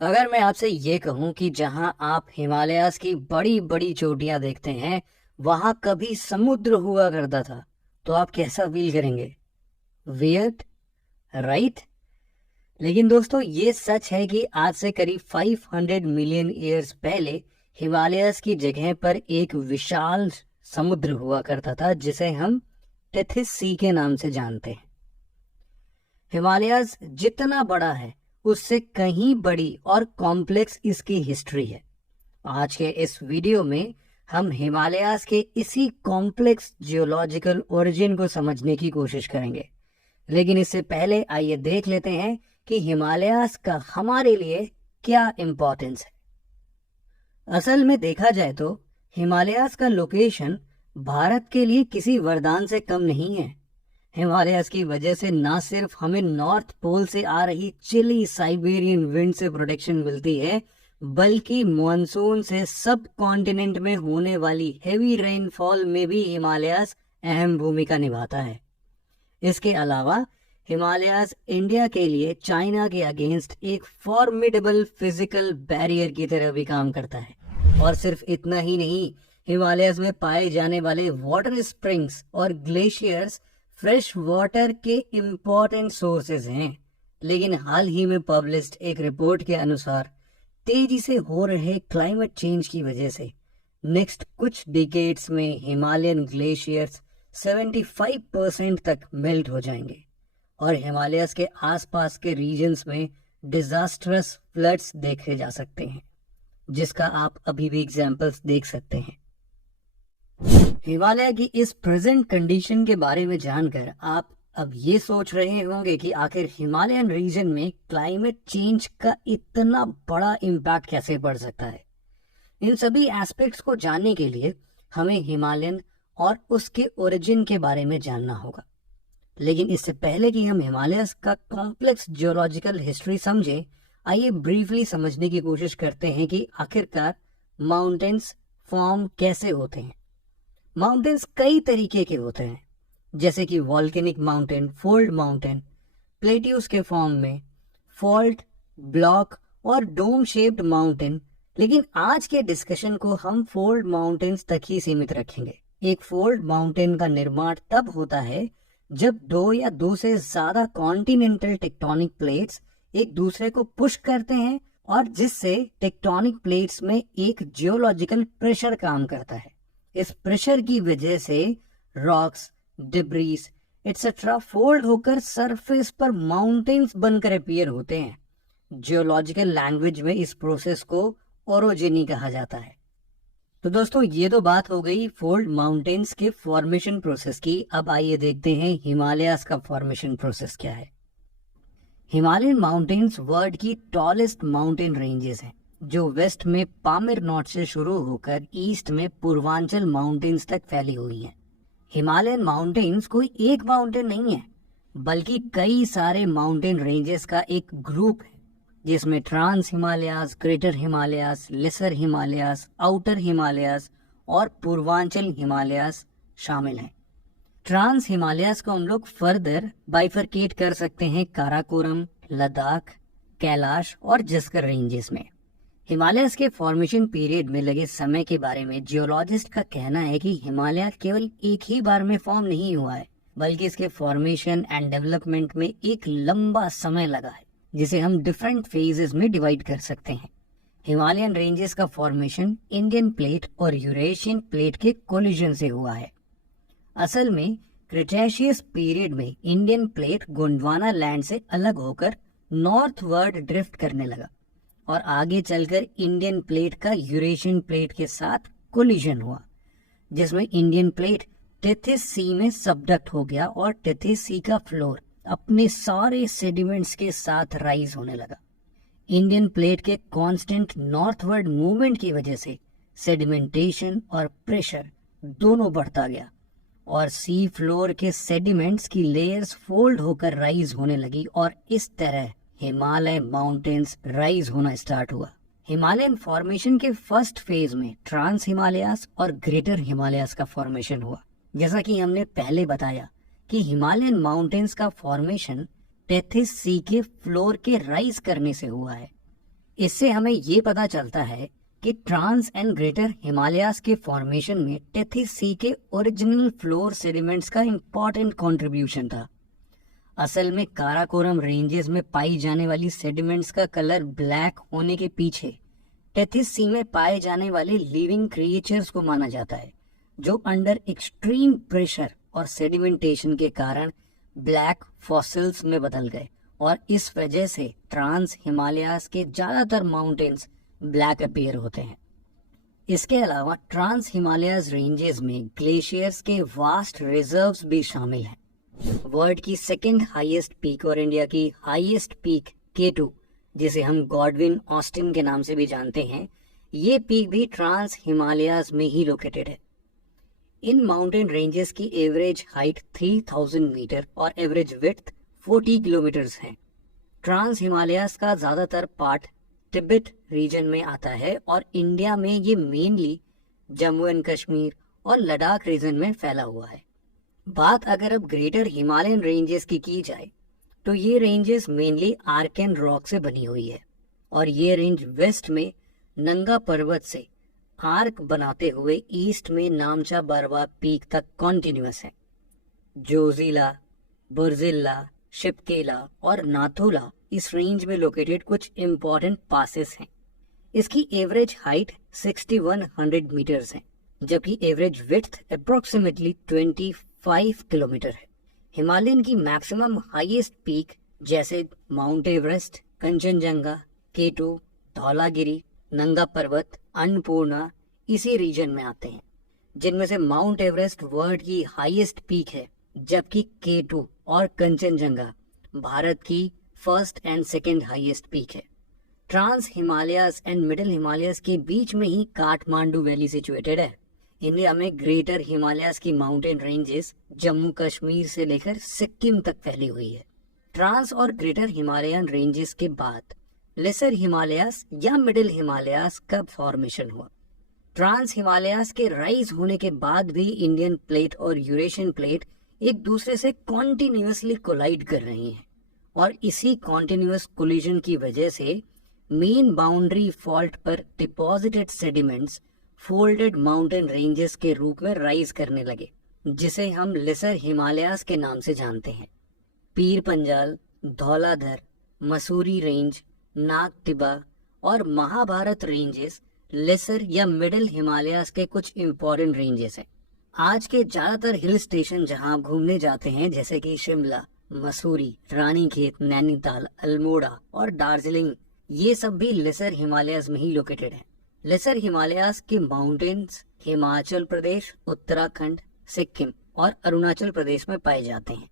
अगर मैं आपसे ये कहूं कि जहां आप हिमालयाज की बड़ी बड़ी चोटियां देखते हैं वहां कभी समुद्र हुआ करता था, तो आप कैसा फील करेंगे? Weird, right? लेकिन दोस्तों, ये सच है कि आज से करीब 500 मिलियन ईयर्स पहले हिमालयाज की जगह पर एक विशाल समुद्र हुआ करता था जिसे हम टेथिस सी के नाम से जानते हैं। हिमालयाज जितना बड़ा है उससे कहीं बड़ी और कॉम्प्लेक्स इसकी हिस्ट्री है। आज के इस वीडियो में हम हिमालयाज के इसी कॉम्प्लेक्स जियोलॉजिकल ओरिजिन को समझने की कोशिश करेंगे। लेकिन इससे पहले आइए देख लेते हैं कि हिमालयाज का हमारे लिए क्या इम्पोर्टेंस है। असल में देखा जाए तो हिमालयाज का लोकेशन भारत के लिए किसी वरदान से कम नहीं है। हिमालयाज की वजह से ना सिर्फ हमें नॉर्थ पोल से आ रही चिली साइबेरियन विंड से प्रोटेक्शन मिलती है, बल्कि मॉनसून से सब कॉन्टिनेंट में होने वाली हेवी रेनफॉल में भी हिमालयाज अहम भूमिका निभाता है। इसके अलावा हिमालयाज इंडिया के लिए चाइना के अगेंस्ट एक फॉर्मिडेबल फिजिकल बैरियर की तरह भी काम करता है। और सिर्फ इतना ही नहीं, हिमालयाज में पाए जाने वाले वाटर स्प्रिंग्स और ग्लेशियर्स फ्रेश वाटर के इम्पोर्टेंट सोर्सेज हैं। लेकिन हाल ही में पब्लिश्ड एक रिपोर्ट के अनुसार तेजी से हो रहे क्लाइमेट चेंज की वजह से नेक्स्ट कुछ डिकेड्स में हिमालयन ग्लेशियर्स 75% तक मेल्ट हो जाएंगे और हिमालयस के आसपास के रीजन्स में डिजास्टरस फ्लड्स देखे जा सकते हैं, जिसका आप अभी भी एग्जाम्पल्स देख सकते हैं। हिमालय की इस प्रेजेंट कंडीशन के बारे में जानकर आप अब ये सोच रहे होंगे कि आखिर हिमालयन रीजन में क्लाइमेट चेंज का इतना बड़ा इम्पैक्ट कैसे पड़ सकता है। इन सभी एस्पेक्ट्स को जानने के लिए हमें हिमालयन और उसके ओरिजिन के बारे में जानना होगा। लेकिन इससे पहले कि हम हिमालयस का कॉम्प्लेक्स जियोलॉजिकल हिस्ट्री समझें, आइए ब्रीफली समझने की कोशिश करते हैं कि आखिरकार माउंटेन्स फॉर्म कैसे होते हैं। माउंटेन्स कई तरीके के होते हैं, जैसे कि volcanic mountain, fold mountain, plateaus के फॉर्म में, फॉल्ट, ब्लॉक और डोम शेप्ड माउंटेन। लेकिन आज के डिस्कशन को हम फोल्ड माउंटेन्स तक ही सीमित रखेंगे। एक फोल्ड माउंटेन का निर्माण तब होता है जब दो या दो से ज्यादा कॉन्टिनेंटल टेक्टोनिक प्लेट्स एक दूसरे को पुश करते हैं और जिससे टेक्टोनिक प्लेट्स में एक जियोलॉजिकल प्रेशर काम करता है। इस प्रेशर की वजह से रॉक्स, डिब्रीज एटसेट्रा फोल्ड होकर सरफेस पर माउंटेन्स बनकर अपीयर होते हैं। जियोलॉजिकल लैंग्वेज में इस प्रोसेस को ओरोजेनी कहा जाता है। तो दोस्तों, ये तो बात हो गई फोल्ड माउंटेन्स के फॉर्मेशन प्रोसेस की। अब आइए देखते हैं हिमालयास का फॉर्मेशन प्रोसेस क्या है। हिमालयन माउंटेन्स वर्ल्ड की टॉलेस्ट माउंटेन रेंजेस हैं, जो वेस्ट में पामिर नॉट से शुरू होकर ईस्ट में पूर्वांचल माउंटेन्स तक फैली हुई हैं। हिमालयन माउंटेन्स कोई एक माउंटेन नहीं है, बल्कि कई सारे माउंटेन रेंजेस का एक ग्रुप है, जिसमें trans Himalayas, greater Himalayas, lesser Himalayas, outer Himalayas और पूर्वांचल हिमालयास शामिल हैं। ट्रांस हिमालयास को हम लोग फर्दर बाइफरकेट कर सकते हैं काराकोरम, लद्दाख, कैलाश और जस्कर रेंजेस में। हिमालयस के फॉर्मेशन पीरियड में लगे समय के बारे में जियोलॉजिस्ट का कहना है कि हिमालय केवल एक ही बार में फॉर्म नहीं हुआ है, बल्कि इसके फॉर्मेशन एंड डेवलपमेंट में एक लंबा समय लगा है, जिसे हम डिफरेंट फेजेस में डिवाइड कर सकते हैं। हिमालयन रेंजेस का फॉर्मेशन इंडियन प्लेट और यूरेशियन प्लेट के कोलिजन से हुआ है। असल में क्रिटेशियस पीरियड में इंडियन प्लेट गोंडवाना लैंड से अलग होकर नॉर्थवर्ड ड्रिफ्ट करने लगा और आगे चलकर इंडियन प्लेट का यूरेशियन प्लेट के साथ कोलिजन हुआ, जिसमें इंडियन प्लेट टेथिस सी में सबडक्ट हो गया और टेथिस सी का फ्लोर अपने सारे सेडिमेंट्स के साथ राइज होने लगा। इंडियन प्लेट के कांस्टेंट नॉर्थवर्ड मूवमेंट की वजह से सेडिमेंटेशन और प्रेशर दोनों बढ़ता गया और सी फ्लोर के सेडिमेंट्स की लेयर्स फोल्ड होकर राइज होने लगी और इस तरह हिमालय माउंटेन्स राइज होना स्टार्ट हुआ। हिमालयन फॉर्मेशन के फर्स्ट फेज में ट्रांस हिमालयास और ग्रेटर हिमालयास का फॉर्मेशन हुआ। जैसा कि हमने पहले बताया कि हिमालयन माउंटेन्स का फॉर्मेशन टेथिस सी के फ्लोर के राइज करने से हुआ है। इससे हमें ये पता चलता है कि ट्रांस एंड ग्रेटर हिमालयाज के फॉर्मेशन में टेथिस सी के ओरिजिनल फ्लोर सेडिमेंट्स का इम्पोर्टेंट कंट्रीब्यूशन था। असल में काराकोरम रेंजेस में पाई जाने वाली सेडिमेंट्स का कलर ब्लैक होने के पीछे टेथिस सी में पाए जाने वाले लिविंग क्रिएचर्स को माना जाता है, जो अंडर एक्सट्रीम प्रेशर और सेडिमेंटेशन के कारण ब्लैक फॉसिल्स में बदल गए और इस वजह से ट्रांस हिमालयाज के ज्यादातर माउंटेन्स ब्लैक अपीयर होते हैं। इसके अलावा ट्रांस हिमालयाज रेंजेस में ग्लेशियर्स के वास्ट रिजर्व्स भी शामिल हैं। वर्ल्ड की सेकंड हाईएस्ट पीक और इंडिया की हाईएस्ट पीक K2, जिसे हम गॉडविन ऑस्टिन के नाम से भी जानते हैं, ये पीक भी ट्रांस हिमालयाज में ही लोकेटेड है। इन माउंटेन रेंजेस की एवरेज हाइट 3000 मीटर और एवरेज विड्थ 40 किलोमीटर्स है। ट्रांस हिमालयाज का ज्यादातर पार्ट तिब्बत रीजन में आता है और इंडिया में ये मेनली जम्मू एंड कश्मीर और लद्दाख रीजन में फैला हुआ है। बात अगर अब ग्रेटर हिमालयन रेंजेस की जाए तो ये ranges mainly arc and rock से बनी हुई है और ये रेंज वेस्ट में नंगा पर्वत से आर्क बनाते हुए ईस्ट में नामचा बरवा पीक तक कॉन्टिन्यूअस है। जोजिला, बुर्जिल्ला, शिपकेला और नाथुला इस रेंज में लोकेटेड कुछ इम्पोर्टेंट पासेस हैं। इसकी एवरेज हाइट 6100 मीटर्स है, जबकि एवरेज विड्थ अप्रोक्सीमेटली 25 किलोमीटर है। हिमालयन की मैक्सिमम हाईएस्ट पीक जैसे mount Everest, Kanchenjunga, K2, Dhaulagiri, नंगा पर्वत, अन्नपूर्णा इसी रीजन में आते हैं, जिनमें से माउंट एवरेस्ट वर्ल्ड की हाईएस्ट पीक है, जबकि K2 और कंचनजंगा भारत की first and second highest peak है। Trans Himalayas and middle Himalayas के बीच में ही काठमांडू वैली सिचुएटेड है। इंडिया में ग्रेटर हिमालयाज की माउंटेन रेंजेस जम्मू कश्मीर से लेकर सिक्किम तक फैली हुई है। ट्रांस और ग्रेटर हिमालयन रेंजेस के बाद लेसर हिमालयाज या मिडिल हिमालयाज का फॉर्मेशन हुआ। ट्रांस हिमालयाज के राइज होने के बाद भी इंडियन प्लेट और यूरेशियन प्लेट एक दूसरे से कॉन्टिन्यूसली कोलाइड कर रही हैं और इसी कॉन्टिन्यूअस कोलिजन की वजह से मेन बाउंड्री फॉल्ट पर deposited sediments folded mountain ranges के रूप में राइज करने लगे, जिसे हम लेसर हिमालयाज के नाम से जानते हैं। पीर पंजाल, धौलाधर, मसूरी रेंज, नाग टिबा और महाभारत रेंजेस लेसर या मिडिल हिमालयाज के कुछ इम्पोर्टेंट रेंजेस हैं। आज के ज्यादातर हिल स्टेशन जहां आप घूमने जाते हैं, जैसे कि शिमला, मसूरी, रानीखेत, नैनीताल, अल्मोड़ा और दार्जिलिंग, ये सब भी लेसर हिमालयाज में ही लोकेटेड हैं। लेसर हिमालयाज के माउंटेन्स हिमाचल प्रदेश, उत्तराखंड, सिक्किम और अरुणाचल प्रदेश में पाए जाते हैं।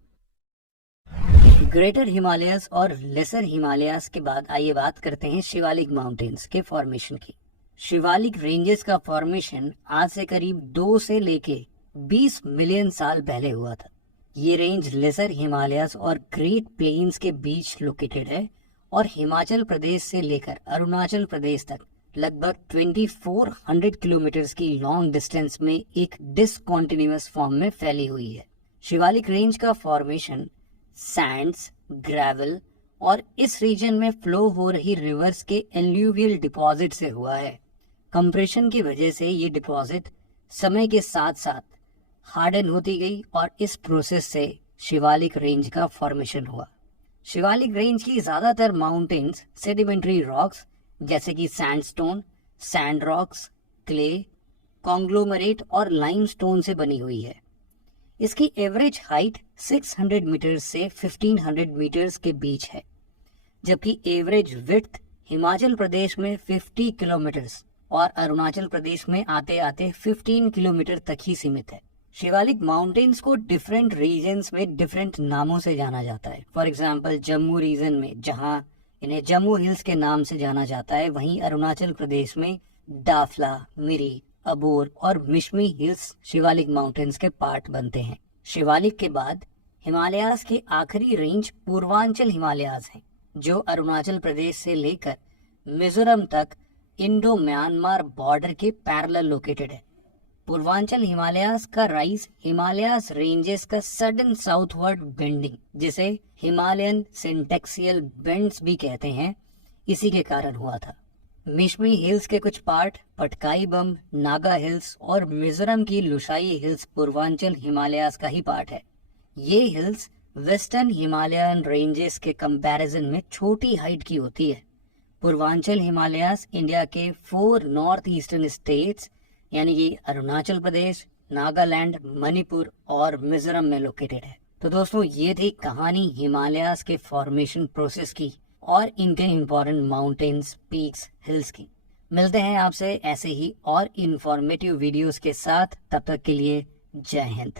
ग्रेटर हिमालयाज और लेसर हिमालयाज के बाद आइए बात करते हैं शिवालिक माउंटेन्स के फॉर्मेशन की। शिवालिक रेंजेस का फॉर्मेशन आज से करीब 2 से लेके 20 मिलियन साल पहले हुआ था। ये रेंज लेसर हिमालयाज और ग्रेट प्लेन्स के बीच लोकेटेड है और हिमाचल प्रदेश से लेकर अरुणाचल प्रदेश तक लगभग 2400 किलोमीटर की लॉन्ग डिस्टेंस में एक डिसकॉन्टिन्यूअस फॉर्म में फैली हुई है। शिवालिक रेंज का फॉर्मेशन सैंड्स, ग्रेवल और इस रीजन में फ्लो हो रही रिवर्स के एल्यूवियल डिपॉजिट से हुआ है। कंप्रेशन की वजह से ये डिपॉजिट समय के साथ साथ हार्डन होती गई और इस प्रोसेस से शिवालिक रेंज का फॉर्मेशन हुआ। शिवालिक रेंज की ज्यादातर माउंटेन्स सेडिमेंट्री रॉक्स जैसे कि sandstone, sand rocks, clay, conglomerate और लाइमस्टोन से बनी हुई है। इसकी एवरेज हाइट 600 मीटर से 1500 मीटर्स के बीच है, जबकि एवरेज विड्थ हिमाचल प्रदेश में 50 किलोमीटर्स और अरुणाचल प्रदेश में आते आते 15 किलोमीटर तक ही सीमित है। शिवालिक माउंटेन्स को डिफरेंट रीजन्स में डिफरेंट नामों से जाना जाता है। फॉर एग्जांपल जम्मू रीजन में जहां इन्हें जम्मू हिल्स के नाम से जाना जाता है, वहीं अरुणाचल प्रदेश में डाफला, मिरी, अबोर और मिशमी हिल्स शिवालिक माउंटेन्स के पार्ट बनते हैं। शिवालिक के बाद हिमालयाज की आखिरी रेंज पूर्वांचल हिमालयाज है, जो अरुणाचल प्रदेश से लेकर मिजोरम तक इंडो म्यांमार बॉर्डर के पैरेलल लोकेटेड है। पूर्वांचल हिमालयाज का राइज हिमालयाज रेंजेस का सडन साउथवर्ड बेंडिंग, जिसे हिमालयन सिंटेक्सियल बेंड्स भी कहते हैं, इसी के कारण हुआ था। मिशमी हिल्स के कुछ पार्ट, पटकाई बम, नागा हिल्स और मिजोरम की लुशाई हिल्स पूर्वांचल हिमालयास का ही पार्ट है। ये हिल्स वेस्टर्न हिमालयन रेंजेस के कंपैरिजन में छोटी हाइट की होती है। पूर्वांचल हिमालयास इंडिया के 4 नॉर्थ ईस्टर्न स्टेट्स यानी कि अरुणाचल प्रदेश, नागालैंड, मणिपुर और मिजोरम में लोकेटेड है। तो दोस्तों, ये थी कहानी हिमालयास के फॉर्मेशन प्रोसेस की और इनके इम्पोर्टेंट माउंटेन्स, पीक्स, हिल्स की। मिलते हैं आपसे ऐसे ही और इंफॉर्मेटिव वीडियोस के साथ। तब तक के लिए जय हिंद।